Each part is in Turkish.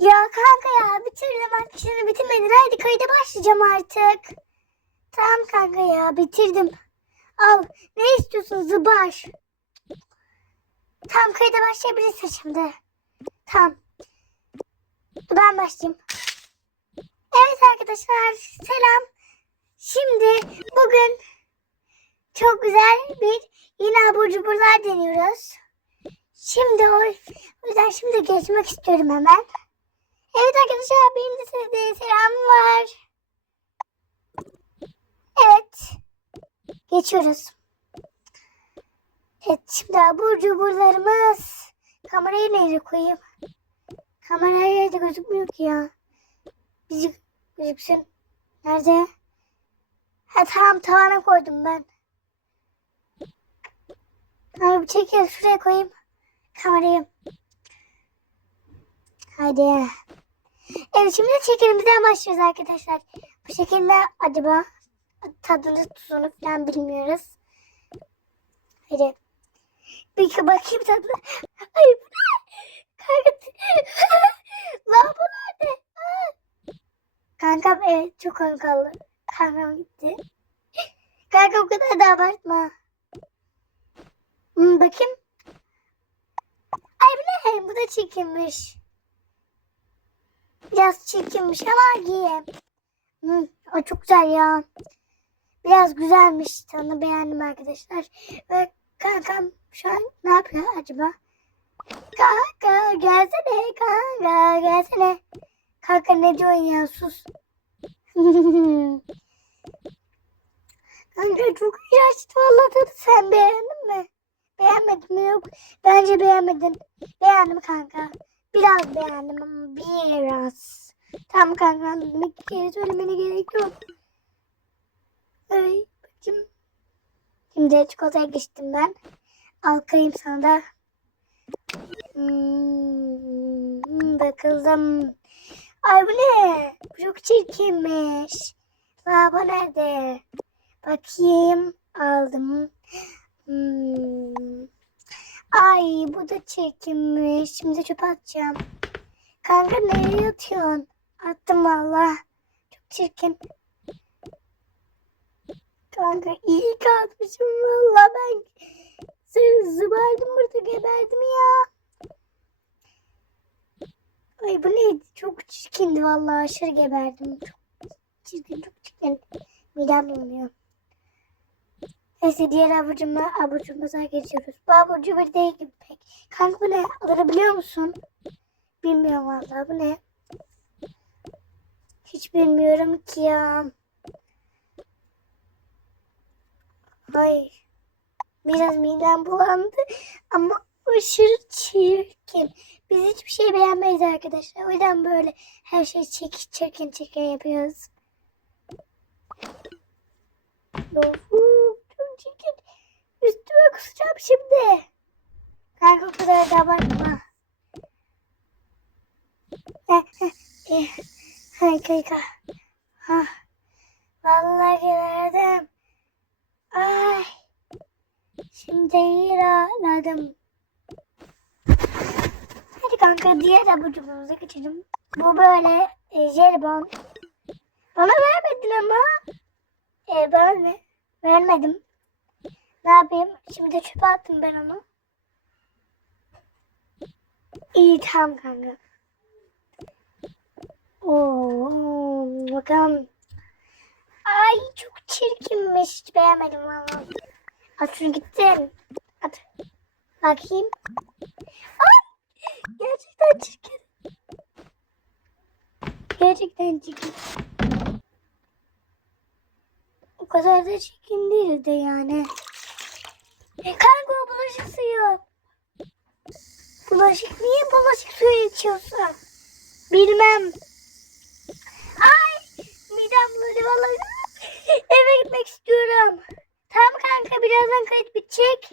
Ya kanka ya bitirdim artık şimdi bitirmedin. Haydi kayıda başlayacağım artık. Tamam kanka ya bitirdim. Al ne istiyorsun zıbar. Tamam kayıda başlayabilirsin şimdi. Tamam. Ben başlayayım. Evet arkadaşlar selam. Şimdi bugün çok güzel bir yine abur cuburlar deniyoruz. Şimdi o yüzden şimdi geçmek istiyorum hemen. Evet arkadaşlar benim de size selam var. Evet. Geçiyoruz. Evet şimdi abur cuburlarımız. Kamerayı nereye koyayım? Kameraya yerde gözükmüyor ki ya. Bizi gözüksün. Nerede? Ha tamam tavana koydum ben. Abi çekil şuraya koyayım. Kamerayı. Hadi. Evet şimdi şekerimizden başlıyoruz arkadaşlar. Bu şekerin acaba? Tadını tuzunu falan bilmiyoruz. Hadi. Bir bakayım tadına. Ay bu ne? Kanka. Lan bu nerede? Kankam evet çok kankalı. Kankam gitti. Kanka o kadar da abartma. Hmm, bakayım. Ay bu ne? Bu da çirkinmiş. Biraz çirkinmiş ama iyi. Hmm, o çok güzel ya. Biraz güzelmiş. Tanı beğendim arkadaşlar. Ve kankam şu an ne yapıyor acaba? Kanka gelsene kanka gelsene. Kanka ne diyorsun ya sus. kanka çok iğrençti vallahi tadı. Sen beğendin mi? Beğenmedin mi yok? Bence beğenmedin. Beğendim kanka. Biraz beğendim ama biraz. Tamam kanka bir kere söylemene gerek yok. Ay bakayım. Şimdi çikolataya geçtim ben. Al kayayım sana da. Hmm, bakalım. Ay bu ne? Bu çok çirkinmiş. Lavabo nerede? Bakayım. Aldım. Hmm. Ay bu da çirkinmiş. Şimdi çöpe atacağım. Kanka nereye atıyorsun? Attım valla. Çok çirkin. Kanka iyi ki atmışım valla ben. Seni zıbardım burada geberdim ya. Ay bu neydi? Çok çirkindi valla aşırı geberdim. Çok çirkin çok çirkin. Midem bulanıyor. Neyse diğer abur cuburumuza geçiyoruz. Bu abur cubur değil gibi pek. Kanka bu ne? Alabiliyor musun? Bilmiyorum valla bu ne? Hiç bilmiyorum ki ya. Ay. Biraz midem bulandı ama aşırı çirkin. Biz hiçbir şey beğenmeyiz arkadaşlar. O yüzden böyle her şeyi çirkin çirkin çirkin yapıyoruz. Of, çok çirkin. Üstüme kusacağım şimdi. Eh, eh. Harika. Ha. Vallahi geberdim. Ay. Şimdi iyi rahatladım. Hadi kanka diğer abur cuburumuza geçelim. Bu böyle e, jelibon. Bana vermedin ama. E, bana ne? Vermedim. Ne yapayım? Şimdi çöpe attım ben onu. İyi tamam kanka. Oo, bakalım. Ay çok çirkinmiş. Hiç beğenmedim valla. At şunu gitsin. At. Bakayım. Ay gerçekten çirkin. Gerçekten çirkin. O kadar da çirkin değildi yani. E, kanka o bulaşık suyu. Bulaşık niye bulaşık suyu içiyorsun? Bilmem. Ay midem vallahi. Eve gitmek istiyorum. Tamam kanka birazdan kayıt bitecek.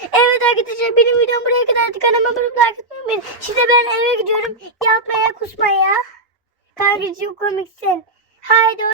Evet arkadaşlar benim videom buraya kadar kanalıma abone olmayı unutmayın. Şimdi ben eve gidiyorum. Yatmaya kusmaya. Kanka çok komiksin. Haydi